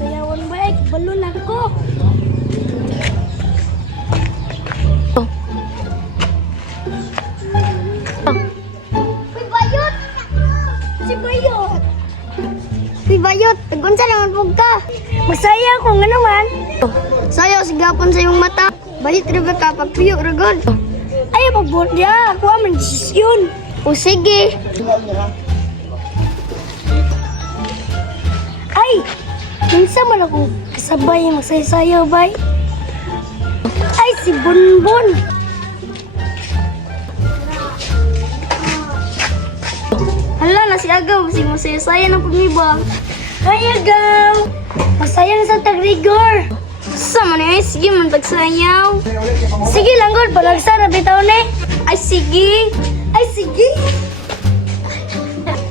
Sayawan ba eh, balon ako. Uy, Bayot! Si Bayot. Uy, Bayot! Nagunsa naman po ka. Masaya ako nga naman. Sayo, sigapon sa iyong mata. Balit rin ka, pagpiyo, ragon. Ay, pagbuot niya. Ako ang desisyon. O sige. Ay, minsan man ako kasabay yung magsaya-sayaw, bay. Ay, si Bonbon. Hala, na si Agaw. Si masaya-saya na pagmibang. Ay, agaw. Masaya na sa tag-rigor. Sama na eh. Sige, mantagsayaw. Sige lang, God. Palagsa na bitaw ni. Ay, sige. Ay, sige.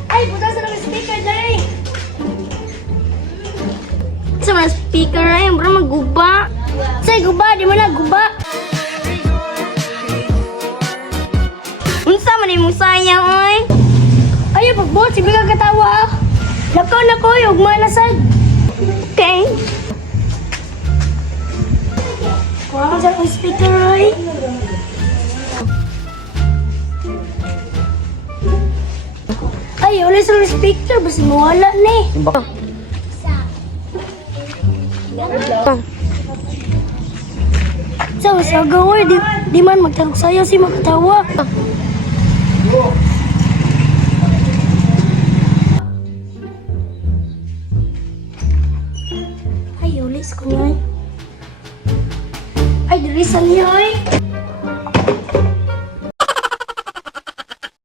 Ay, buta sa ng speaker dali. Sama na speaker na yun. Bro, maguba. Say, guba. Di mo na, guba. Unsa man imong sayaw, oy? Ay, pagbuot. Sige ka katawa. Lakaw na ko. Yung manasad. Okay. Kuha ka sa akong speaker, ay. Ay, ulit sa speaker. Basta mawala ni. So, sa gawar, di man magtarog sayo si magkatawa. Ay, ulit ko niya. Ay, dirisan niya, ay.